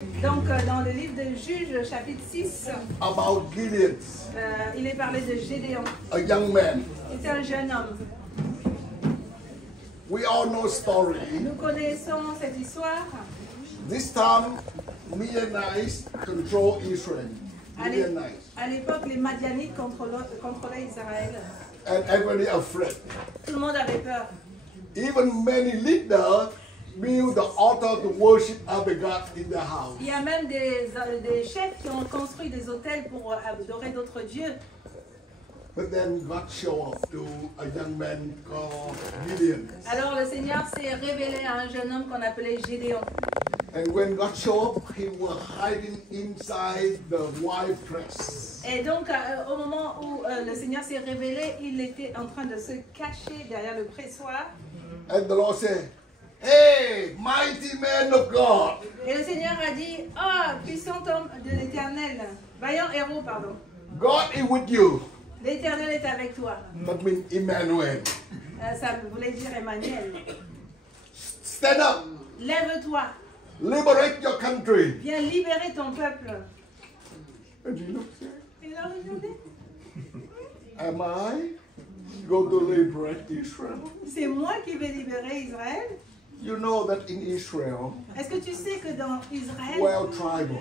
Donc, dans le livre de Juges, chapitre 6, about Gideon, il est parlé de Gédéon. a young man. C'était un jeune homme. We all know story. Nous connaissons cette histoire. This time, Midianites control Israel. Midianites. À l'époque, les Madianites contrôlaient Israël. And everybody afraid. Tout le monde avait peur. Even many leaders build the altar to worship other gods in their house. Il y a même des chefs qui ont construit des autels pour adorer d'autres dieux. But then God showed up to a young man called Gideon. Alors le Seigneur s'est révélé à un jeune homme qu'on appelait Gédéon. And when God showed up, he was hiding inside the wine press. Et donc au moment où le Seigneur s'est révélé, il était en train de se cacher derrière le pressoir. And the Lord said, "Hey, mighty man of God." Et le Seigneur a dit, oh, puissant homme de l'Éternel, vaillant héros, pardon. God is with you. L'Éternel est avec toi. That means Emmanuel. Ça voulait dire Emmanuel. Stand up. Lève-toi. Liberate your country. Viens libérer ton peuple. And he looked there. Il a regardé. Am I going to liberate Israel? C'est moi qui vais libérer Israël. You know that in Israel, Est-ce que tu sais que dans Israël, 12 tribes,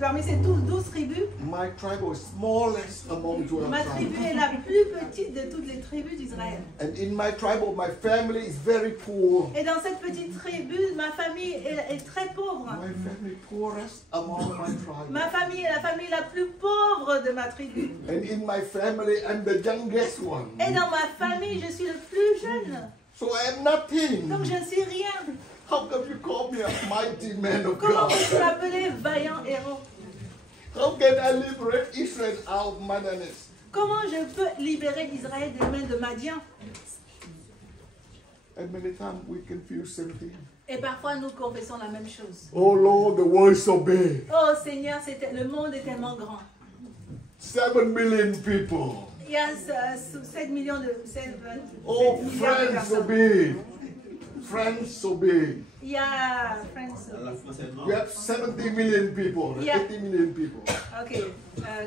parmi ces 12 tribus, my tribe was smallest among 12 ma tribes. tribu est la plus petite de toutes les tribus d'Israël. And in my tribe, my family is very poor. Et dans cette petite tribu, ma famille est très pauvre. My family poorest among my tribe. Ma famille est la famille la plus pauvre de ma tribu. And in my family, I'm the youngest one. Et dans ma famille, je suis le plus jeune. So I'm nothing. Donc je ne suis rien. How come you call me a mighty man of Comment God? peux-tu m'appeler vaillant héros? How can I liberate Israel out of Midianites? Comment je peux libérer Israël des mains de Madian? And many times we confuse same thing. Et parfois nous confessons la même chose. Oh Lord, the world is so big. Oh Seigneur, le monde est tellement grand. 7 million people. Il y a 7 millions de... Oh, milliards de France so personnes. big. France so big. Il y a... France. We have 70 million people, Yeah. 80 million people. Ok.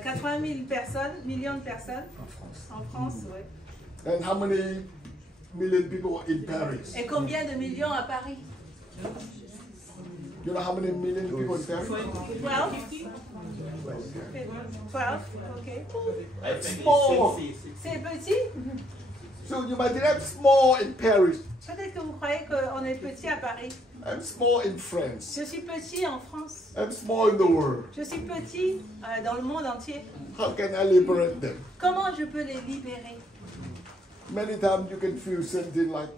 80 000 personnes, millions de personnes. En France, oui. And how many million people in Paris? Et combien de millions à Paris? You know how many million people in Paris? 12? 12, ok. Small. C'est petit? So you might have small in Paris. Peut-être que vous croyez qu'on est petit à Paris. I'm small in France. Je suis petit en France. I'm small in the world. Je suis petit dans le monde entier. How can I liberate them? Comment je peux les libérer? Many times you can feel something like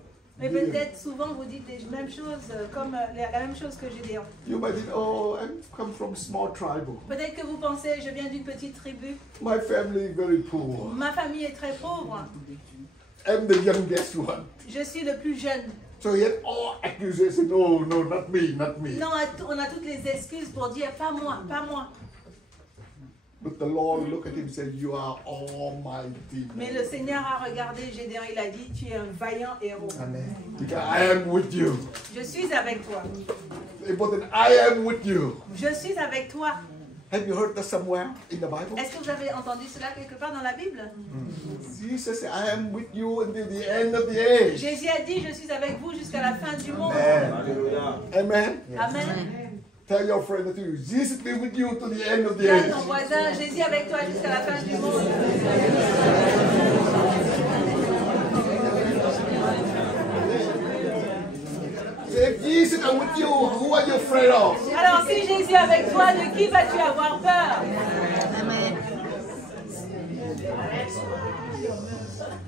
Mais peut-être souvent vous dites les mêmes choses, comme la même chose que Gédéon. you might think, oh, I come from small tribal. Peut-être que vous pensez, je viens d'une petite tribu. My family is very poor. Ma famille est très pauvre. I'm the youngest one. Je suis le plus jeune. So he had all accusations. No, no, not me, not me. Non, on a toutes les excuses pour dire pas moi, pas moi. But the Lord looked at him and said, you are almighty. Mais le Seigneur a regardé Gédéon, il a dit, tu es un vaillant héros. Amen. Because I am with you. Je suis avec toi. But then I am with you. Je suis avec toi. Have you heard that somewhere in the Bible? Est-ce que vous avez entendu cela quelque part dans la Bible? Jesus said, I am with you until the end of the age. Jésus a dit, je suis avec vous jusqu'à la fin du monde. Amen. Amen. Tell your friend that you, Jesus be with you to the end of the Dis à age. ton voisin, Jésus est avec toi jusqu'à la fin du monde. Say, if Jesus is with you, who are you afraid of? Alors si Jésus est avec toi, de qui vas-tu avoir peur?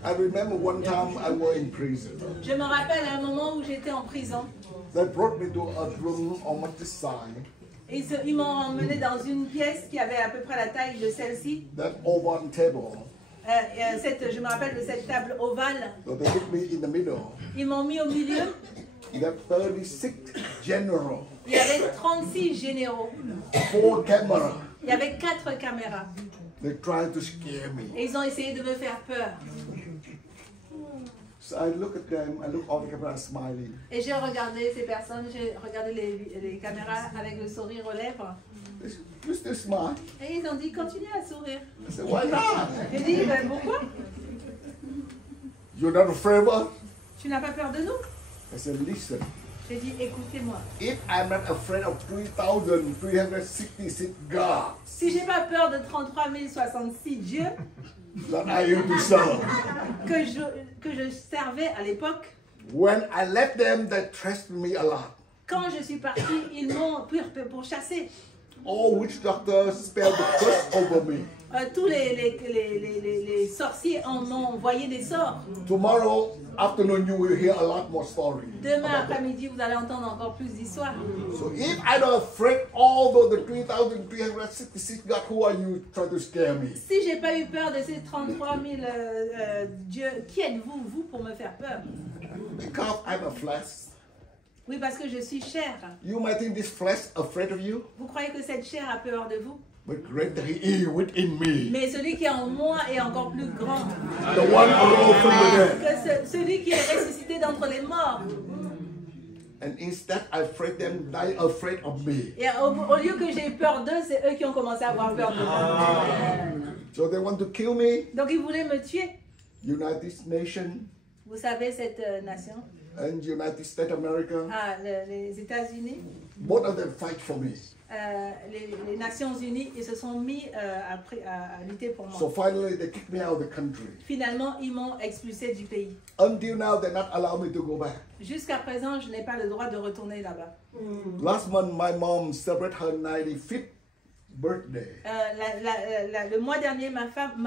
I remember one time I was in prison. Je me rappelle à un moment où j'étais en prison. They brought me to a room on this side. Et ils m'ont emmené dans une pièce qui avait à peu près la taille de celle-ci. That oval table. Je me rappelle de cette table ovale. So they put me in the middle. Ils m'ont mis au milieu. There are 36 generals. Il y avait 36 généraux. 4 cameras. Il y avait 4 caméras. They tried to scare me. Et ils ont essayé de me faire peur. So I look at them, I look all the cameras smiling. Et j'ai regardé ces personnes, j'ai regardé les caméras avec le sourire aux lèvres. You still smile? Et ils ont dit, continue à sourire. I said, why not? J'ai dit, ben pourquoi? You're not afraid of us? Tu n'as pas peur de nous? I said, listen, J'ai dit, écoutez-moi. if I'm not afraid of 3,366 gods Si j'ai pas peur de 33 066 dieux that I used to serve, que je servais à l'époque, when I left them, they trusted me a lot. quand je suis partie, ils m'ont pris pour chasser. All witch doctors spelled the curse over me. Tous les sorciers en ont envoyé des sorts. Tomorrow afternoon, you will hear a lot more stories. Demain après-midi, vous allez entendre encore plus d'histoires. So if I'm not afraid, although the 3,366 God, who are you trying to scare me? Si j'ai pas eu peur de ces 33 000 dieux, qui êtes-vous, vous, pour me faire peur? Because I'm a flesh. Oui, parce que je suis chair. You might think this flesh afraid of you, Vous croyez que cette chair a peur de vous? but greater he is within me. Mais celui qui est en moi est encore plus grand The one arose from the dead. que celui qui est ressuscité d'entre les morts. And instead, I afraid them, they afraid of me. Et au lieu que j'ai peur d'eux, c'est eux qui ont commencé à avoir peur de moi. So they want to kill me. Donc ils voulaient me tuer. United Nations Vous savez, cette nation, and United States of America, les États-Unis, both of them fight for me. les Nations Unies, ils se sont mis à lutter pour moi. So finally, they kicked me out of the country. Finalement, ils m'ont expulsé du pays. Until now, they're not allowing me to go back. Jusqu'à présent, je n'ai pas le droit de retourner là-bas. Last month, my mom celebrated her 95th birthday. Le mois dernier, ma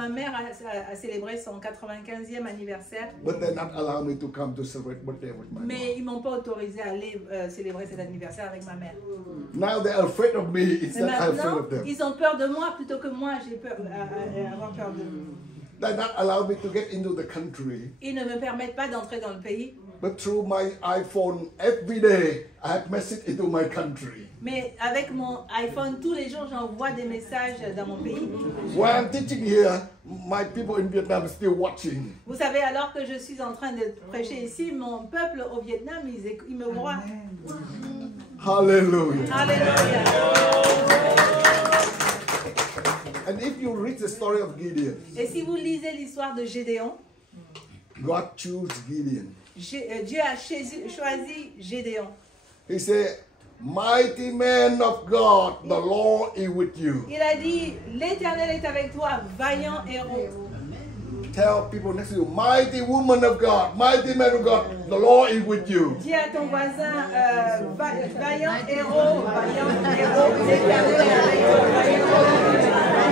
mère a célébré son 95e anniversaire. But they're not allowing me to come to celebrate birthday with my Mais mom. ils m'ont pas autorisé à aller célébrer cet anniversaire avec ma mère. Now they're afraid of me Mais instead I'm afraid maintenant, of them. ils ont peur de moi plutôt que moi j'ai peur avoir peur d'eux. They're not allowing me to get into the country. Ils ne me permettent pas d'entrer dans le pays. But through my iPhone, every day, I have message into my country. Mais avec mon iPhone, tous les jours, j'envoie des messages dans mon pays. While I'm teaching here, my people in Vietnam are still watching. Vous savez, alors que je suis en train de prêcher ici, mon peuple au Vietnam, ils me voient. Hallelujah. Alléluia. And if you read the story of Gideon, Et si vous lisez l'histoire de Gédéon, God chose Gideon. Dieu a choisi Gédéon. He said, mighty man of God, the Lord is with you. Il a dit, l'Éternel est avec toi, vaillant héros. Tell people next to you, mighty woman of God, mighty man of God, the Lord is with you. Dis à ton voisin, vaillant héros, l'Éternel est avec toi, vaillant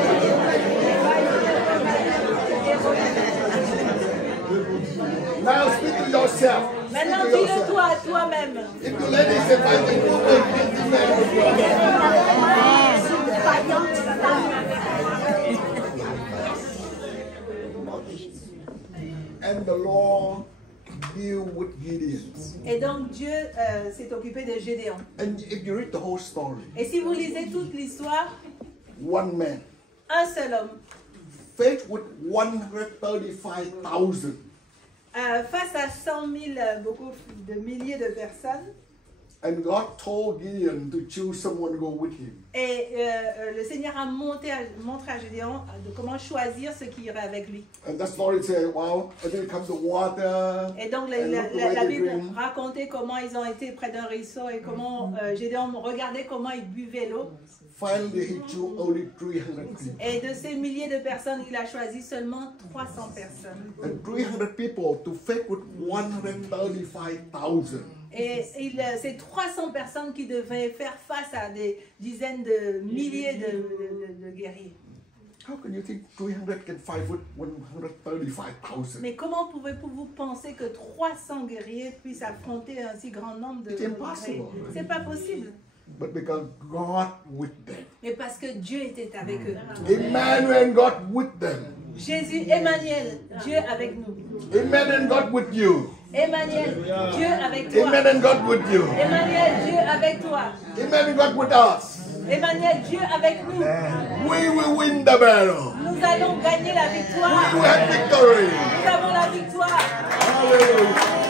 Now speak to yourself. Maintenant, Speak to dis-le yourself. toi à toi-même. If you ladies say mighty woman, mighty man of God. And the Lord deal with Gideon. Et donc Dieu s'est occupé de Gédéon. And if you read the whole story, Et si vous lisez toute l'histoire, one man un seul homme, faced with 135,000. face à 100 000, beaucoup de milliers de personnes, And God told Gideon to choose someone to go with him. et le Seigneur a montré à Gédéon de comment choisir ceux qui iraient avec lui. And that story says, well, and then it comes to water. Et donc and look the way la they Bible drink. racontait comment ils ont été près d'un ruisseau et comment Gédéon regardait comment ils buvaient l'eau. Finally, he chose only 300 people. Et de ces milliers de personnes, il a choisi seulement 300 personnes. And 300 people to fight with 135,000. Et c'est 300 personnes qui devaient faire face à des dizaines de milliers de guerriers. How can you think 300 can fight with 135,000? Mais comment pouvez-vous penser que 300 guerriers puissent affronter un si grand nombre de It's impossible. guerriers? C'est pas possible. But because God with them. Mais parce que Dieu était avec eux. Emmanuel, God with them. Jésus, Emmanuel, Dieu avec nous. Emmanuel, God with you. Emmanuel, Dieu avec toi. Emmanuel, God with you. Emmanuel, Dieu avec toi. Emmanuel, God with us. Emmanuel, Dieu avec nous. We will win the battle. Nous allons gagner la victoire. We will have victory. Nous avons la victoire. Hallelujah.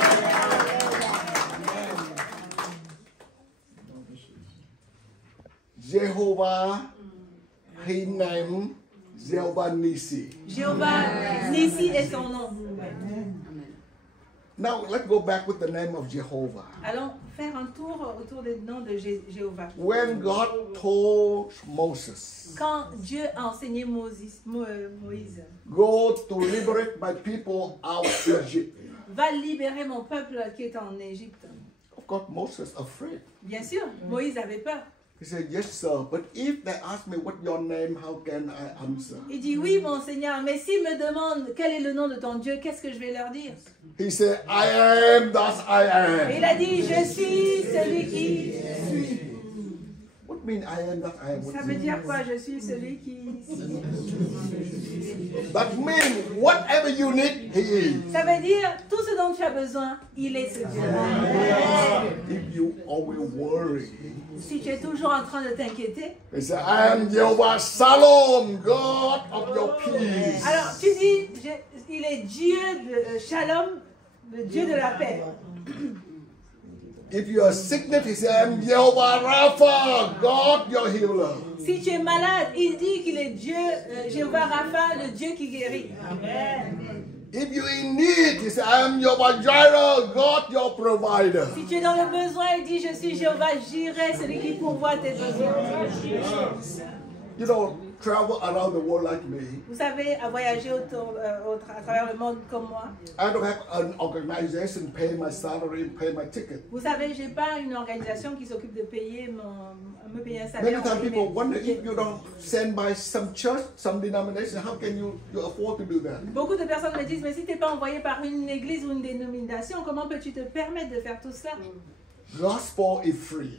Jehovah, he named Jehovah Nissi. Jéhovah Nissi est son nom. Now let's go back with the name of Jehovah. Allons faire un tour autour des noms de Jéhovah. When God told Moses, Quand Dieu a enseigné Moïse, go to liberate my people out of Egypt. va libérer mon peuple qui est en Égypte. Of course, Moses afraid. Bien sûr, Moïse avait peur. He said, yes, sir. But if they ask me what your name, how can I answer? Il dit, oui, mon Seigneur, mais s'ils me demandent quel est le nom de ton Dieu, qu'est-ce que je vais leur dire? He said, I am that I Et am. il a dit, je suis celui qui suis. What mean I am that I am? Ça veut dire quoi? Je suis celui qui... That means whatever you need, he is. Ça veut dire, tout ce dont tu as besoin, il est ce Dieu. If you always worry, Si tu es toujours en train de t'inquiéter, he said, I am Jehovah Shalom, God of your peace. alors tu dis, il est Dieu de Shalom, le Dieu de la paix. If you are sickness, he said, I am Jehovah Rapha, God your healer. Si tu es malade, il dit qu'il est Dieu, Jéhovah Rapha, le Dieu qui guérit. If you in need, he said, I am Jehovah Jireh, God your provider. Si tu es dans le besoin, il dit, je suis Jéhovah Jireh, celui qui pourvoit tes besoins. You know, travel around the world like me. Vous savez, à voyager à travers le monde comme moi. I don't have an organization pay my salary and pay my ticket. Vous savez, je n'ai pas une organisation qui s'occupe de payer me payer un Many salaire. times people wonder if you don't send by some church, some denomination, how can you afford to do that? Beaucoup de personnes me disent, mais si tu n'es pas envoyé par une église ou une dénomination, comment peux-tu te permettre de faire tout cela? Gospel is free.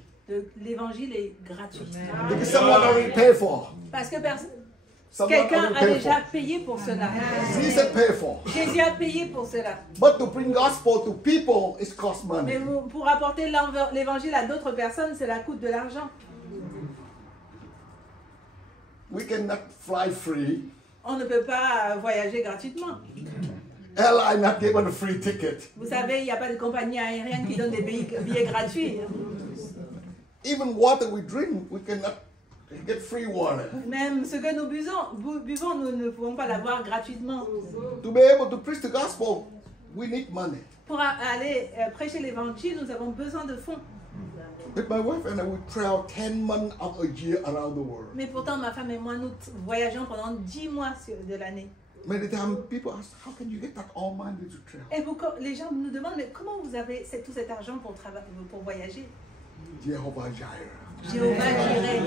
L'évangile est gratuit. Because someone already paid for. Parce que Someone quelqu'un already a paid déjà for. payé pour cela. Jesus paid for. Jésus a payé pour cela. But to bring gospel to people, it costs Mais money. pour apporter l'évangile à d'autres personnes, cela coûte de l'argent. We cannot fly free. On ne peut pas voyager gratuitement. Airline not given a free ticket. Vous savez, il n'y a pas de compagnie aérienne qui donne des billets gratuits. Even water we drink, we cannot get free water. Même ce que nous buvons, nous ne pouvons pas l'avoir gratuitement. To be able to preach the gospel, we need money. Pour aller prêcher l'évangile, nous avons besoin de fonds. With my wife and I, we travel 10 months of a year around the world. Mais pourtant, ma femme et moi, nous voyageons pendant 10 mois de l'année. Many times people ask, how can you get that all money to travel? Et les gens nous demandent, mais comment vous avez tout cet argent pour voyager? Jehovah Jireh. Jéhovah Jireh.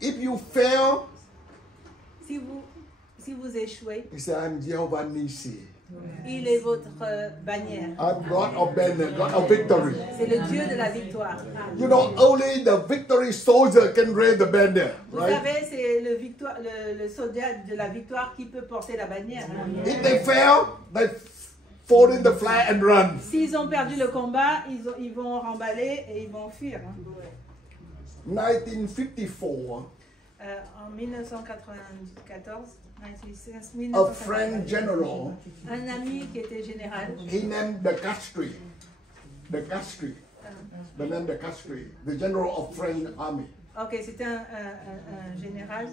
If you fail, Si vous échouez, he said, I'm Jehovah Nissi. il est votre bannière. I'm God of banner, God of victory. C'est le Dieu de la victoire. You know, only the victory soldier can raise the banner, Vous right? savez, c'est le soldat de la victoire qui peut porter la bannière. If they fail, they fold in the flag and run. S'ils ont perdu le combat, ils vont remballer et ils vont fuir. 1954, En 1994, a French general, un ami qui était général, he named the Castries, the name the Castries, the general of French army. ok, c'était un général.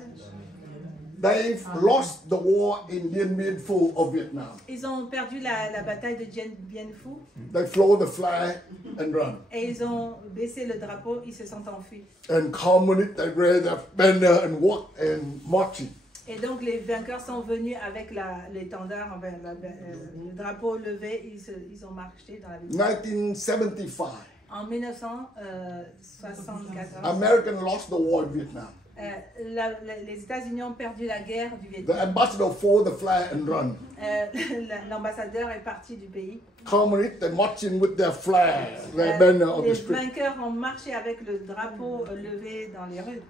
They've lost the war in Dien Bien Phu of Vietnam. Ils ont perdu la bataille de Dien Bien Phu They flow the flag and run. et ils ont baissé le drapeau, ils se sont enfuis. And communists, they raise their banner and walk and marching. Et donc les vainqueurs sont venus avec l'étendard, enfin, le drapeau levé, ils ont marché dans la ville. 1975, En 1974, Americans lost the war in Vietnam. Les États-Unis ont perdu la guerre du The Vietnam. ambassador fold the flag and run. L'ambassadeur est parti du pays. Communists, they marching with their flag, their banner on Les the street. vainqueurs ont marché avec le drapeau levé dans les rues.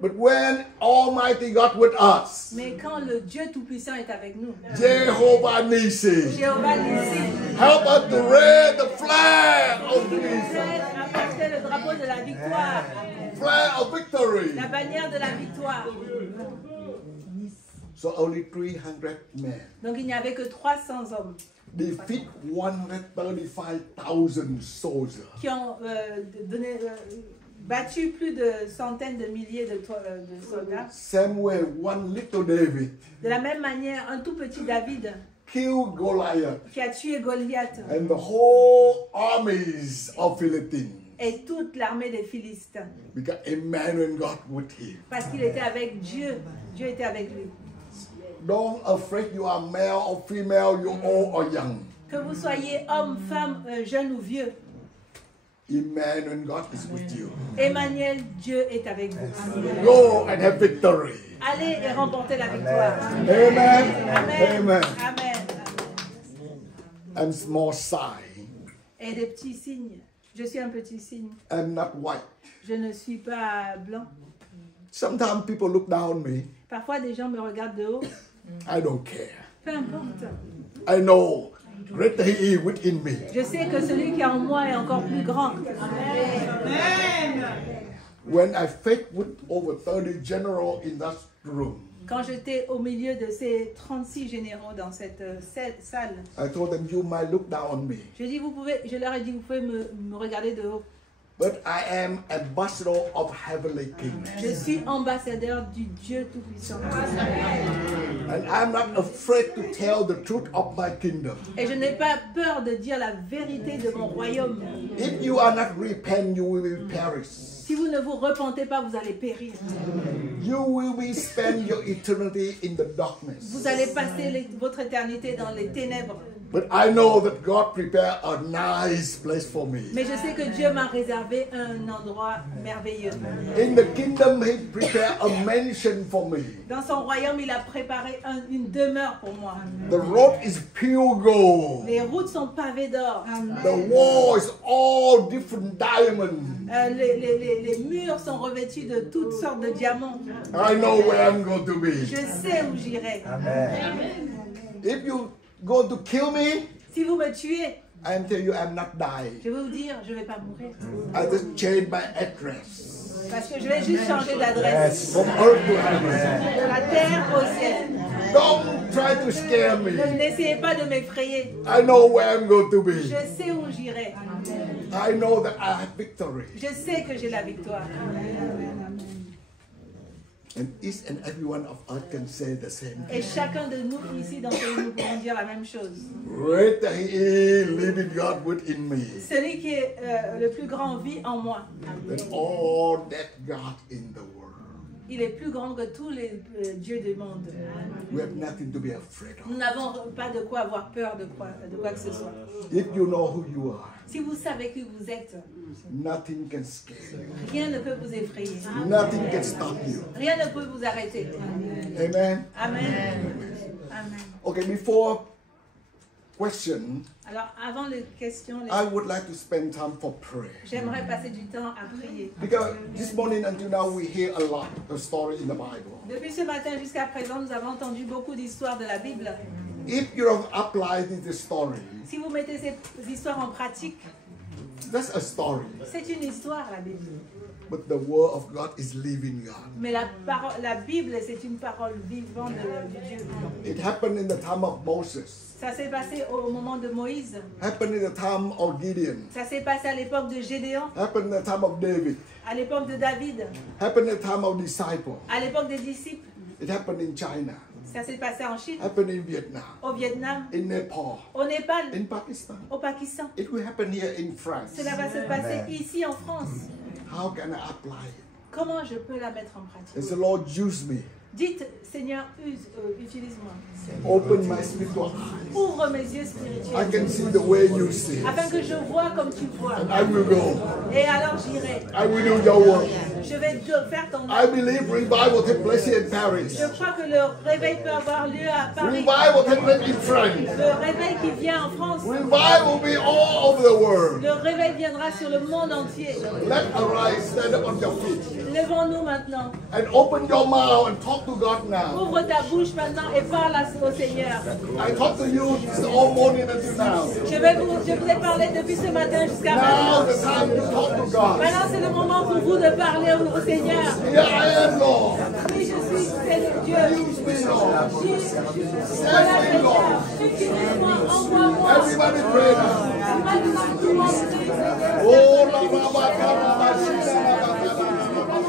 But when Almighty God with us, Mais quand le Dieu Tout-Puissant est avec nous, Jehovah Nissi, Jéhovah Nissi, help us to raise the flag of qui nous peace, aide à porter le drapeau de la victoire, flag of victory. la bannière de la victoire. So only 300 men Donc il n'y avait que 300 hommes defeat 135,000 soldiers. qui ont battu plus de centaines de milliers de soldats. Same way, one little David De la même manière, un tout petit David killed Goliath qui a tué Goliath and the whole armies of Philistines et toute l'armée des Philistins. because Emmanuel God with him. Parce qu'il était avec Dieu. Dieu était avec lui. Don't afraid you are male or female, you old or young. Que vous soyez homme, femme, jeune ou vieux, Emmanuel God is with you. Emmanuel, Dieu est avec vous. Go and have victory. Allez et remportez la victoire. Amen. Amen. Amen. Amen. And small sign. Et des petits signes. Je suis un petit signe. I'm not white. Je ne suis pas blanc. Sometimes people look down on me. Parfois, des gens me regardent de haut. I don't care. Peu importe. I know greater he is within me. Je sais que celui qui est en moi est encore plus grand. When I faced with over 30 generals in that room, Quand j'étais au milieu de ces 36 généraux dans cette salle, I told them, you might look down on me, je leur ai dit, vous pouvez me regarder de haut. but I am ambassador of heavenly king. Je suis ambassadeur du Dieu Tout-Puissant. And I'm not afraid to tell the truth of my kingdom. Et je n'ai pas peur de dire la vérité de mon royaume. If you are not repent, you will perish. Si vous ne vous repentez pas, vous allez périr. You will be spend your eternity in the darkness. Vous allez passer votre éternité dans les ténèbres. But I know that God prepared a nice place for me. Mais je sais que Dieu m'a réservé un endroit merveilleux. In the kingdom, He prepared a mansion for me. Dans son royaume, il a préparé une demeure pour moi. The road is pure gold. Les routes sont pavées d'or. The wall is all different diamonds. Les murs sont revêtus de toutes sortes de diamants. I know where I'm going to be. Je sais où j'irai. If you go to kill me, Si vous me tuez, I am telling you I'm not dying. je vais vous dire, je ne vais pas mourir. I just change my address Parce que je vais juste changer d'adresse. from earth to heaven. De la terre au ciel. Don't try to scare me. N'essayez pas de m'effrayer. I know where I'm going to be. Je sais où j'irai. I know that I have victory. Je sais que j'ai la victoire. And each and every one of us can say the same Et thing. chacun de nous ici dans ce pays, nous pouvons dire la même chose. Greater He is living God within me Celui qui est le plus grand vit en moi. than all that God in the world. Il est plus grand que tous les dieux du monde. We have nothing to be afraid Nous of. n'avons pas de quoi avoir peur de quoi que ce soit. If you know who you are, Si vous savez qui vous êtes, nothing can scare you. rien ne peut vous effrayer. Nothing can stop you. Rien ne peut vous arrêter. Amen. Amen. Amen. Okay, before question, Alors, avant les questions, I would like to spend time for prayer. j'aimerais passer du temps à prier. Because this morning until now we hear a lot of story in the Bible. Depuis ce matin jusqu'à présent, nous avons entendu beaucoup d'histoires de la Bible. If you have applied this story, Si vous mettez ces histoires en pratique, that's a story. c'est une histoire, la Bible. But the word of God is living God. Mais la Bible, c'est une parole vivante de Dieu. It happened in the time of Moses. Ça s'est passé au moment de Moïse. Happened in the time of Gideon. Ça s'est passé à l'époque de Gédéon, Happened in the time of David. à l'époque de David, Happened in the time of disciples. à l'époque des disciples. It happened in China. Ça s'est passé en Chine, Happened in Vietnam. au Vietnam, In Nepal. au Népal, In Pakistan. au Pakistan. It will happen here in France. Cela va se passer ici en France. How can I apply it? Comment je peux la mettre en pratique? As the Lord use me, Dites, Seigneur, utilise-moi. open my spiritual eyes. Ouvre mes yeux I spirituels, can see the way you see. afin que je vois comme tu vois. And I will go. Et alors j'irai. I will do your work. Je vais faire ton I believe revival take place here in Paris. Je crois que le réveil peut avoir lieu à Paris. Revival take place in France. Le réveil qui vient en France. Revival will be all over the world. Le réveil viendra sur le monde entier. Let arise, stand up on your feet. Levons-nous maintenant. And open your mouth and talk to God now. Ouvre ta bouche maintenant et parle au Seigneur. I talk to you this all morning until now. Je vous ai parlé depuis ce matin jusqu'à Now maintenant. the time to talk to God. Maintenant, c'est le moment pour vous de parler au Seigneur. Here I am, Lord. Oui, je suis Dieu. Use me, Lord. Voilà, Send me, Lord. Seigneur. Utilise-moi, envoie-moi. Everybody pray now. Oh, la baba, karaba, shida, la baba,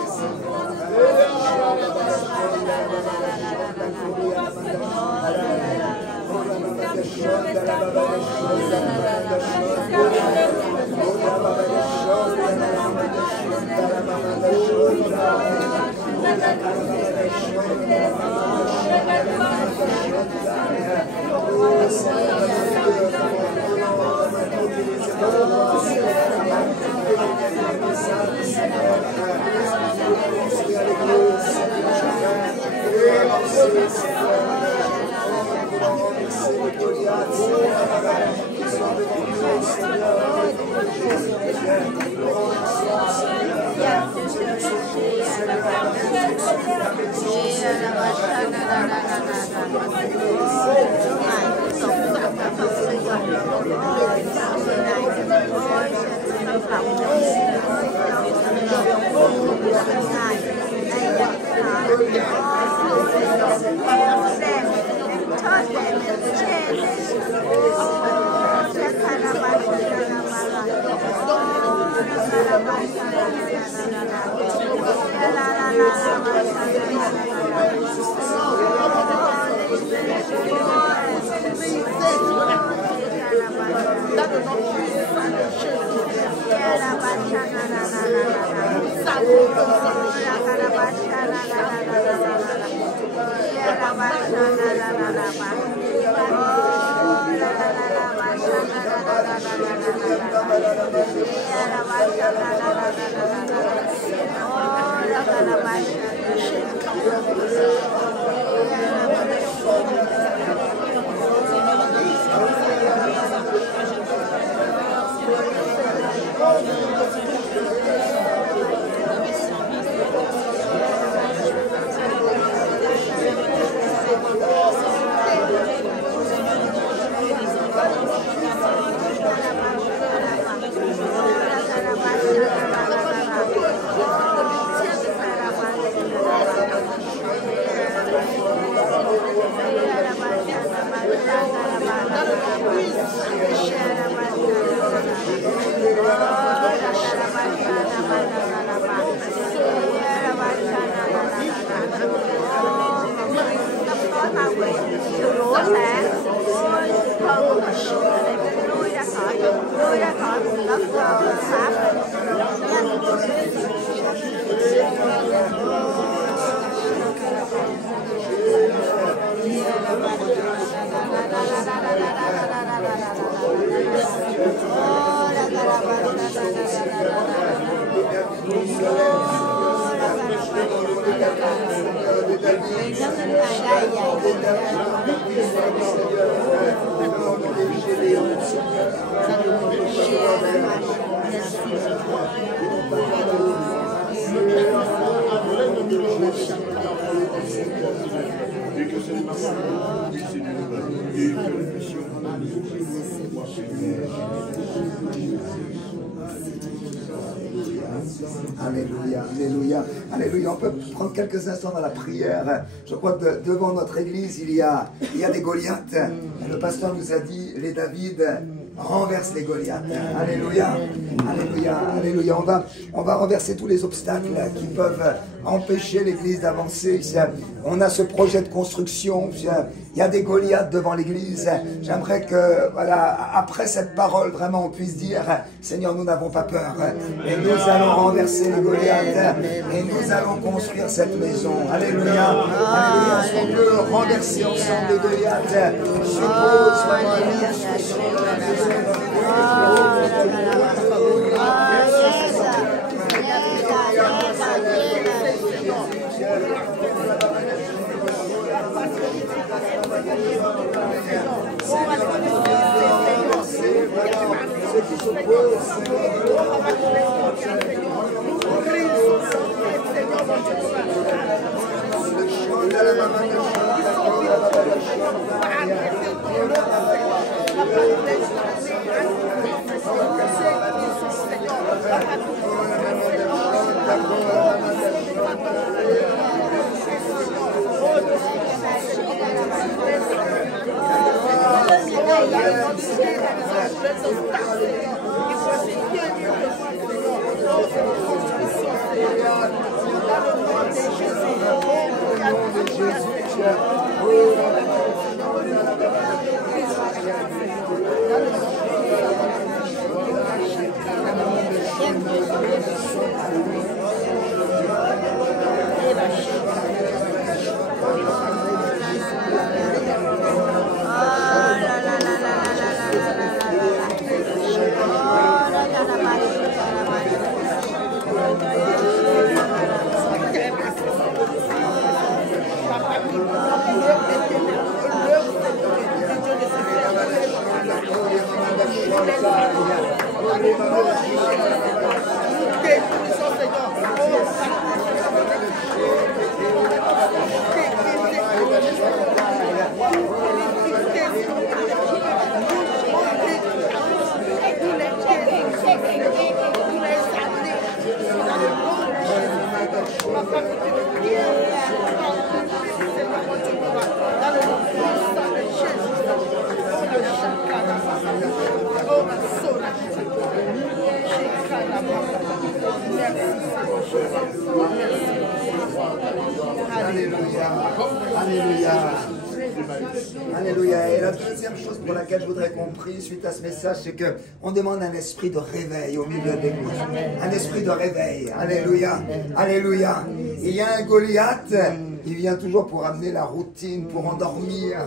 Alléluia, alléluia, alléluia. On peut prendre quelques instants dans la prière. Je crois que devant notre église, il y a des Goliaths. Et le pasteur nous a dit, les David renversent les Goliaths. Alléluia, alléluia, alléluia. On va renverser tous les obstacles qui peuvent empêcher l'église d'avancer. On a ce projet de construction. Il y a des Goliaths devant l'église. J'aimerais que, voilà, après cette parole, vraiment, on puisse dire, Seigneur, nous n'avons pas peur. Et nous allons renverser les Goliaths. Et nous allons construire cette maison. Alléluia. Alléluia. Est-ce qu'on peut renverser ensemble les Goliaths? Je pose vraiment la Alléluia. Et la deuxième chose pour laquelle je voudrais qu'on prie suite à ce message, c'est qu'on demande un esprit de réveil au milieu de l'église. Un esprit de réveil. Alléluia. Alléluia. Il y a un Goliath. Il vient toujours pour amener la routine, pour endormir,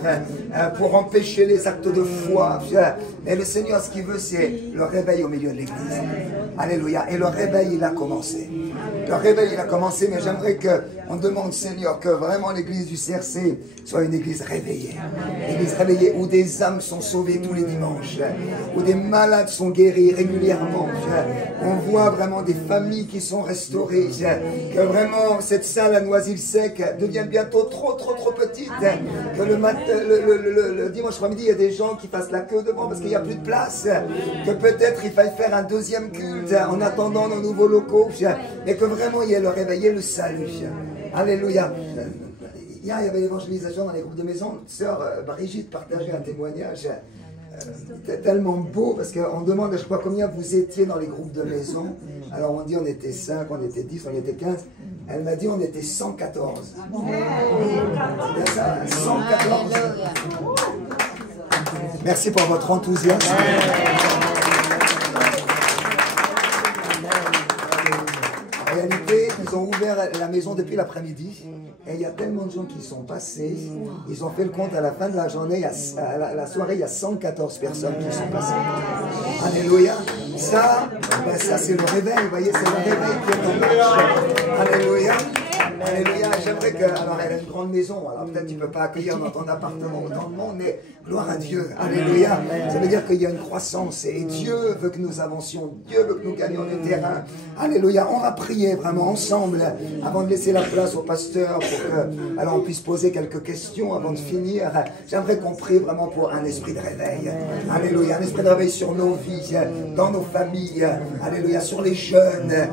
pour empêcher les actes de foi. Mais le Seigneur, ce qu'il veut, c'est le réveil au milieu de l'église. Alléluia. Et le réveil, il a commencé. Le réveil, il a commencé, mais j'aimerais qu'on demande, Seigneur, que vraiment l'église du CRC soit une église réveillée. Une église réveillée où des âmes sont sauvées tous les dimanches, où des malades sont guéris régulièrement. On voit vraiment des familles qui sont restaurées, que vraiment cette salle à Noisy-le-Sec devienne bientôt trop petite, que le dimanche après-midi, il y a des gens qui passent la queue devant parce qu'il n'y a plus de place, que peut-être il faille faire un deuxième culte en attendant nos nouveaux locaux, mais que vraiment il y ait le réveil, le salut. Alléluia. Hier, il y avait l'évangélisation dans les groupes de maison. Sœur Brigitte partageait un témoignage tellement beau, parce qu'on demande, je crois, combien vous étiez dans les groupes de maison. Alors on dit on était 5, on était 10, on était 15. Elle m'a dit on était 114. C'est bien ça, 114. Merci pour votre enthousiasme. En réalité, ils ont ouvert la maison depuis l'après-midi et il y a tellement de gens qui sont passés. Ils ont fait le compte à la fin de la journée, à la soirée, il y a 114 personnes qui sont passées. Alléluia. Ça c'est le réveil, vous voyez, c'est le réveil qui est en marche. Alléluia. Alléluia. J'aimerais que, alors elle a une grande maison, alors peut-être tu ne peux pas accueillir dans ton appartement autant de monde, mais gloire à Dieu. Alléluia. Ça veut dire qu'il y a une croissance et Dieu veut que nous avancions, Dieu veut que nous gagnions du terrain. Alléluia. On va prier vraiment ensemble avant de laisser la place au pasteur pour que, alors on puisse poser quelques questions avant de finir. J'aimerais qu'on prie vraiment pour un esprit de réveil. Alléluia. Un esprit de réveil sur nos vies, dans nos familles. Alléluia. Sur les jeunes,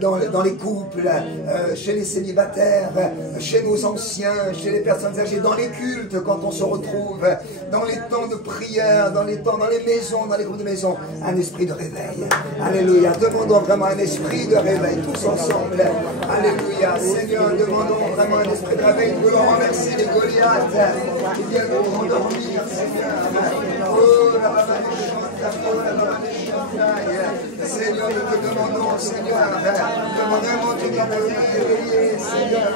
dans les couples, chez les célibataires, chez nos anciens, chez les personnes âgées, dans les cultes quand on se retrouve, dans les temps de prière, dans les maisons, dans les groupes de maison, un esprit de réveil. Alléluia. Demandons vraiment un esprit de réveil tous ensemble. Alléluia. Seigneur, demandons vraiment un esprit de réveil. Nous voulons remercier les Goliaths qui viennent nous endormir, Seigneur. Oh, la maman Seigneur, nous te demandons, Seigneur, de vraiment te dire de réveiller, Seigneur.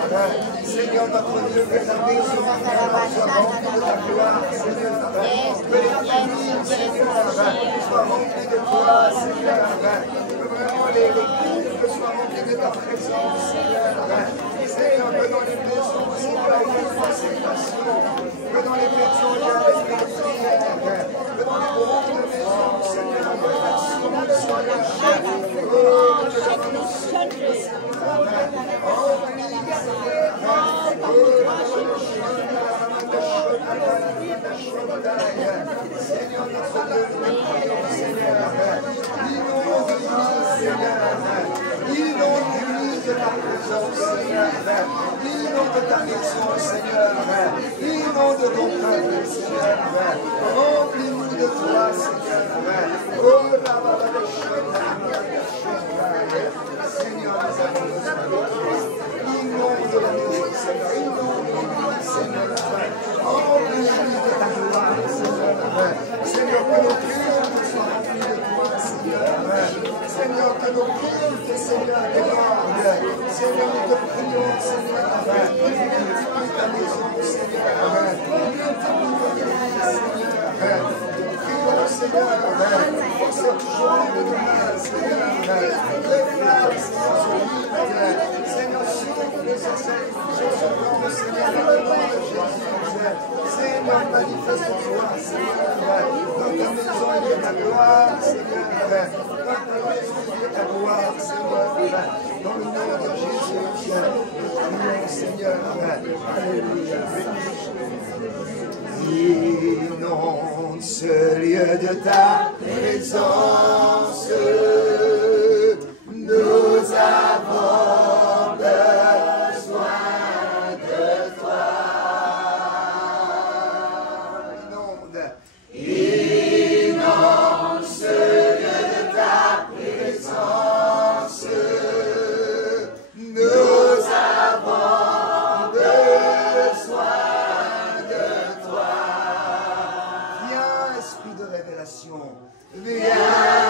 Seigneur, notre Dieu, que ta maison soit remplie de ta gloire, Seigneur. Que les familles, Seigneur, soient remplies de toi, Seigneur. Que vraiment les cultes soient remplis de ta présence, Seigneur. Seigneur, que dans les maisons, Seigneur, il y ait une consécration. Que dans les maisons, il y ait un esprit de prière. Que dans les groupes de maison, Seigneur, l'action soit lâchée. Oh, que dans nos soucis, Seigneur. Oh, oui, Seigneur. Seigneur, notre Dieu, nous prions, Seigneur. Inonde-nous, Seigneur. Inonde-nous de ta présence. maison, Seigneur. Inonde ta maison, Seigneur. Inonde ton peuple, Seigneur. Remplis-nous de toi, Seigneur. Oh, la baba de Seigneur, nous avons besoin de toi. Inonde la maison, Seigneur. Inonde l'église, Seigneur. Remplis-nous de ta gloire, Seigneur. Seigneur, que nos cultes soient remplis de toi, Seigneur. Seigneur, que nos cultes, Seigneur, débordent. Seigneur, nous te prions, Seigneur. Multiplie ta maison, Seigneur. Multiplie ton église, Seigneur. Prions, Seigneur, pour cette journée de demain, Seigneur. Déclare, Seigneur, sur l'île. Seigneur, souffle sur ce camp, Seigneur, dans le nom de Jésus. Seigneur, manifeste-toi, Seigneur, dans ta maison et de ta gloire, Seigneur. Dans ta maison et de ta gloire, Seigneur. Dans le nom de Jésus, prions, Seigneur. Alléluia. Inonde ce lieu de ta présence. Nous avons besoin de toi. Inonde ce lieu de ta présence. Nous avons besoin de toi. Viens, esprit de révélation. Viens.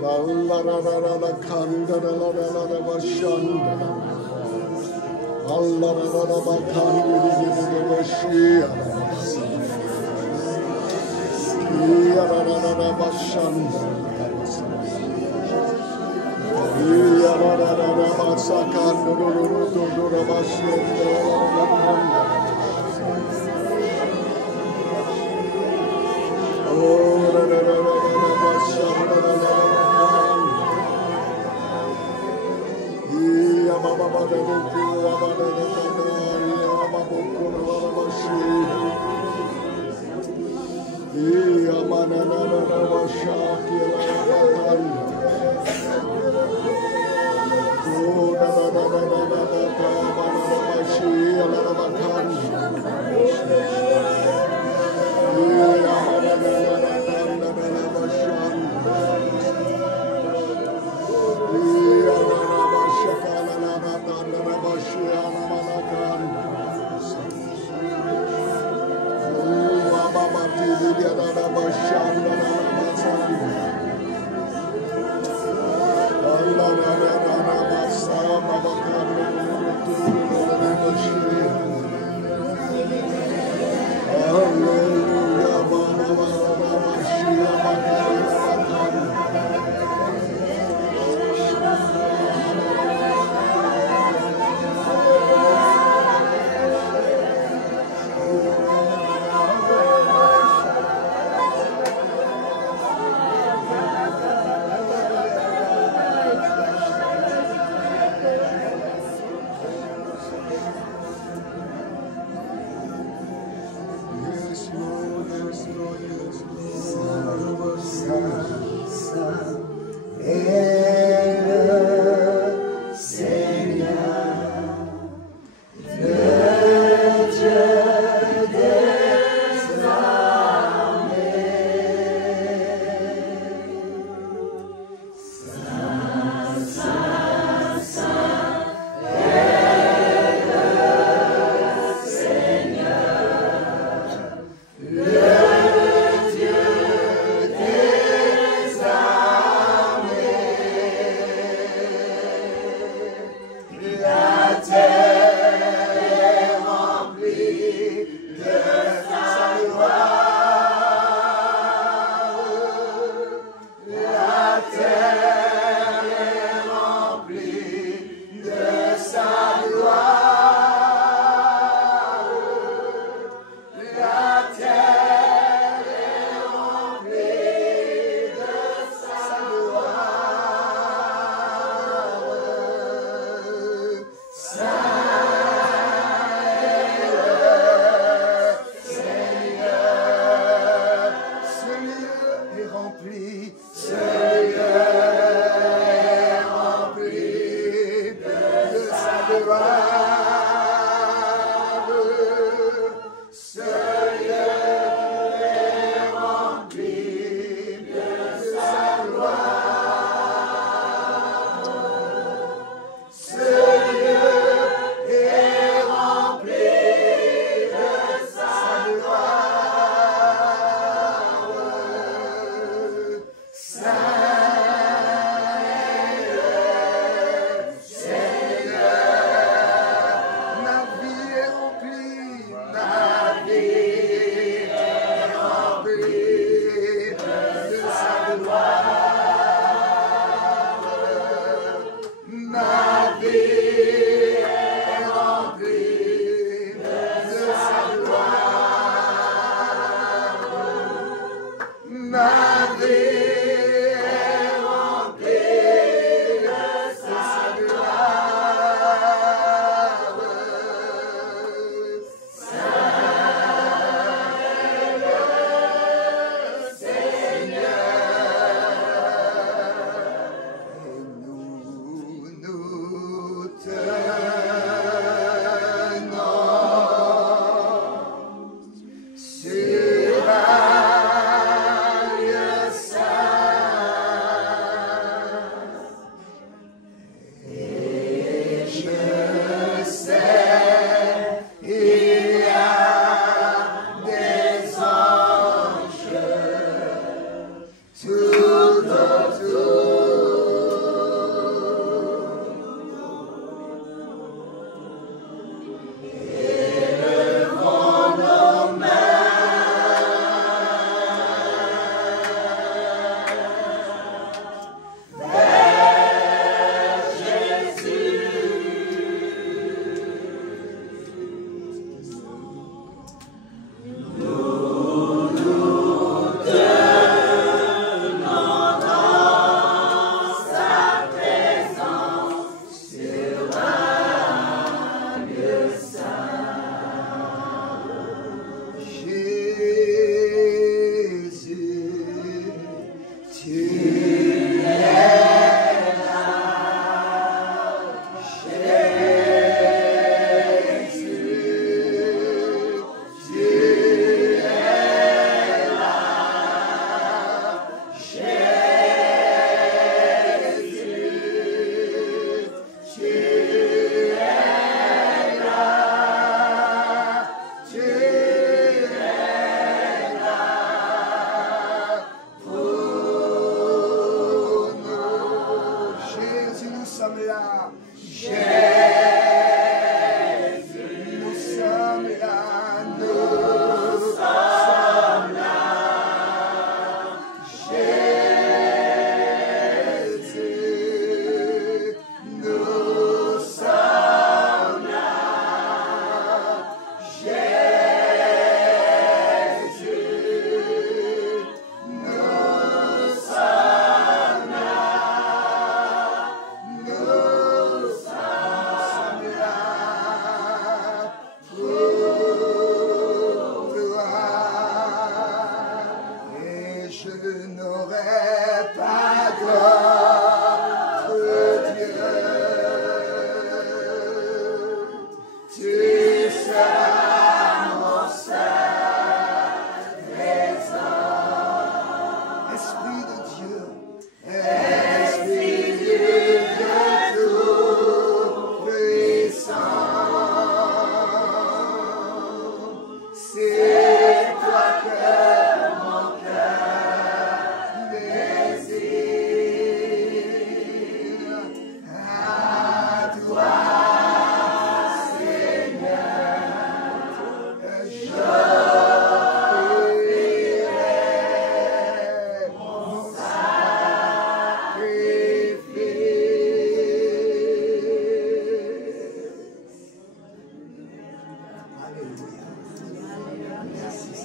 Oh,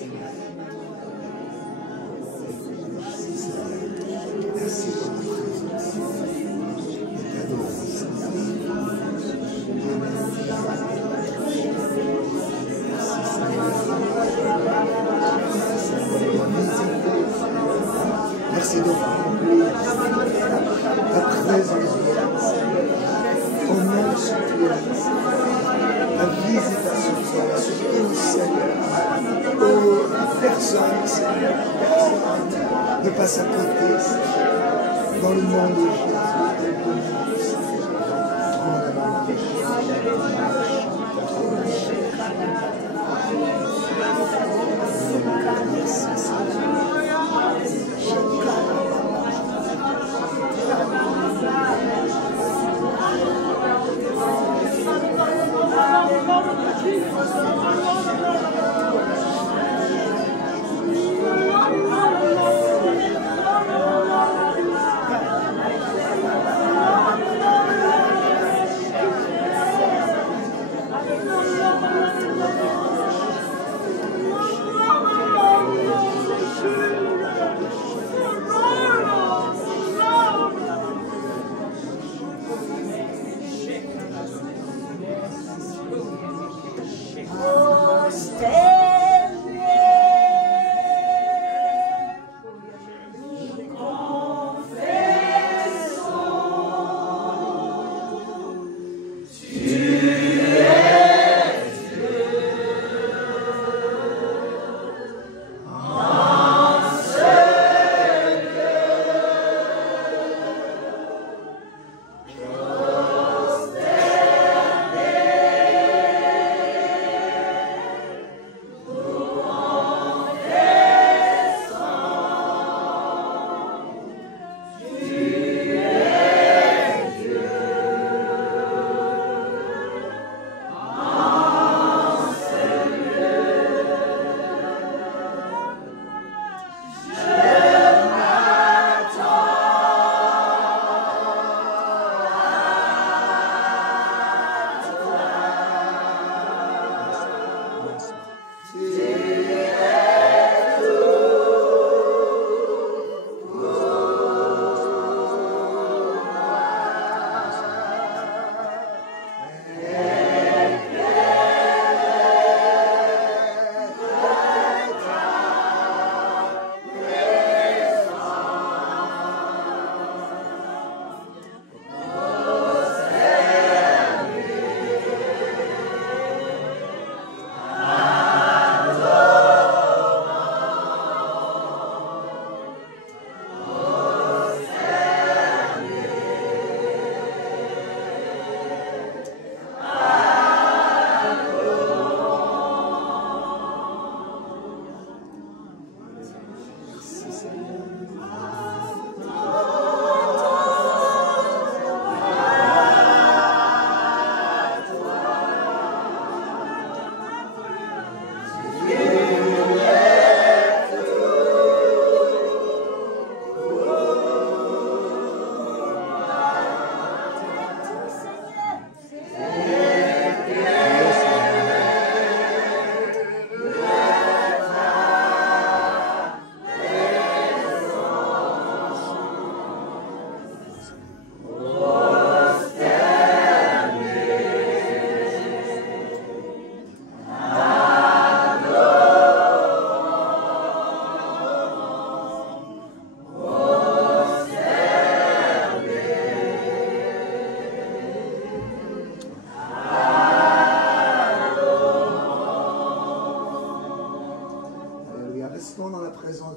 Seigneur. Merci pour ta présence. Nous t'adorons, Seigneur. Merci de remplir ta présence, ton nom sur ta visitation soit sur nous, Seigneur. Oh, personne, Seigneur, personne ne passe à côté, Seigneur, dans le nom de Jésus.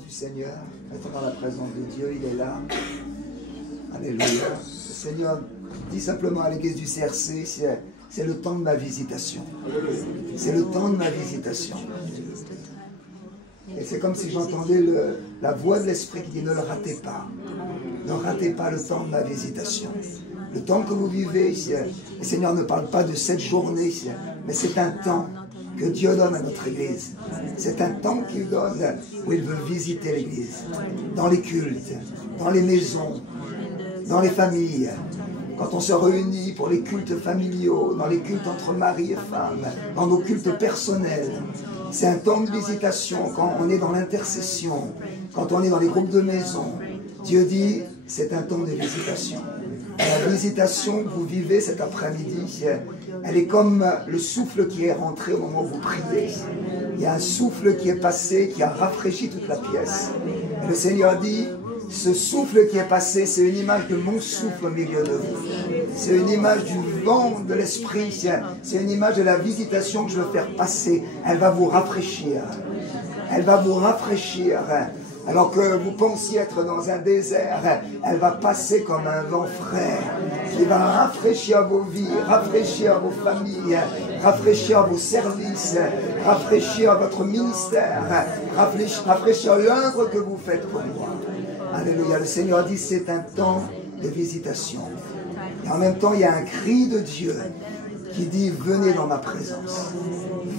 Seigneur, être dans la présence de Dieu, il est là. Alléluia. Le Seigneur dit simplement à l'église du CRC, c'est le temps de ma visitation. C'est le temps de ma visitation. Et c'est comme si j'entendais la voix de l'Esprit qui dit ne le ratez pas. Ne ratez pas le temps de ma visitation. Le temps que vous vivez ici, le Seigneur ne parle pas de cette journée ici, mais c'est un temps que Dieu donne à notre Église. C'est un temps qu'il donne où il veut visiter l'Église, dans les cultes, dans les maisons, dans les familles. quand on se réunit pour les cultes familiaux, dans les cultes entre mari et femme, dans nos cultes personnels. C'est un temps de visitation quand on est dans l'intercession, quand on est dans les groupes de maison. Dieu dit, c'est un temps de visitation. La visitation que vous vivez cet après-midi, elle est comme le souffle qui est rentré au moment où vous priez. Il y a un souffle qui est passé, qui a rafraîchi toute la pièce. Et le Seigneur dit, ce souffle qui est passé, c'est une image de mon souffle au milieu de vous. C'est une image du vent de l'esprit. C'est une image de la visitation que je veux faire passer. Elle va vous rafraîchir. Elle va vous rafraîchir. Alors que vous pensiez être dans un désert, elle va passer comme un vent frais qui va rafraîchir vos vies, rafraîchir vos familles, rafraîchir vos services, rafraîchir votre ministère, rafraîchir l'œuvre que vous faites pour moi. Alléluia. Le Seigneur dit c'est un temps de visitation. Et en même temps, il y a un cri de Dieu qui dit venez dans ma présence.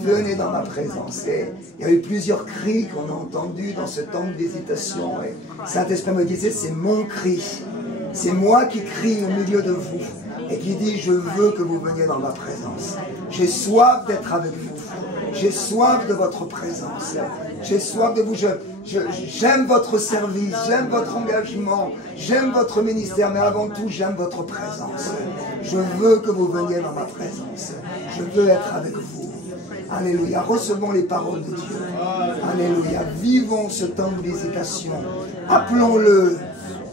Venez dans ma présence. Et il y a eu plusieurs cris qu'on a entendus dans ce temps de visitation. Et Saint-Esprit me disait, c'est mon cri. C'est moi qui crie au milieu de vous et qui dit, je veux que vous veniez dans ma présence. J'ai soif d'être avec vous. J'ai soif de votre présence. J'ai soif de vous. J'aime votre service, j'aime votre engagement, j'aime votre ministère, mais avant tout, j'aime votre présence. Je veux que vous veniez dans ma présence. Je veux être avec vous. Alléluia. Recevons les paroles de Dieu. Alléluia. Vivons ce temps de visitation. Appelons-le.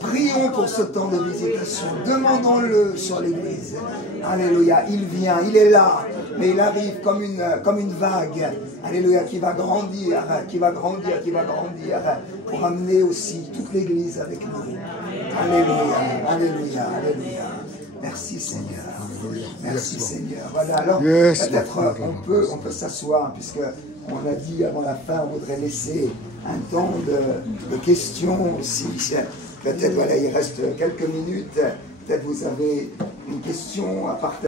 Prions pour ce temps de visitation. Demandons-le sur l'Église. Alléluia. Il vient, il est là. Mais il arrive comme une vague. Alléluia. Qui va grandir, qui va grandir, qui va grandir. Pour amener aussi toute l'Église avec nous. Alléluia. Alléluia. Alléluia. Merci Seigneur. Merci Seigneur. Voilà, alors peut-être on peut s'asseoir puisque on a dit avant la fin on voudrait laisser un temps de questions aussi. Peut-être voilà, il reste quelques minutes. Peut-être vous avez une question à partager.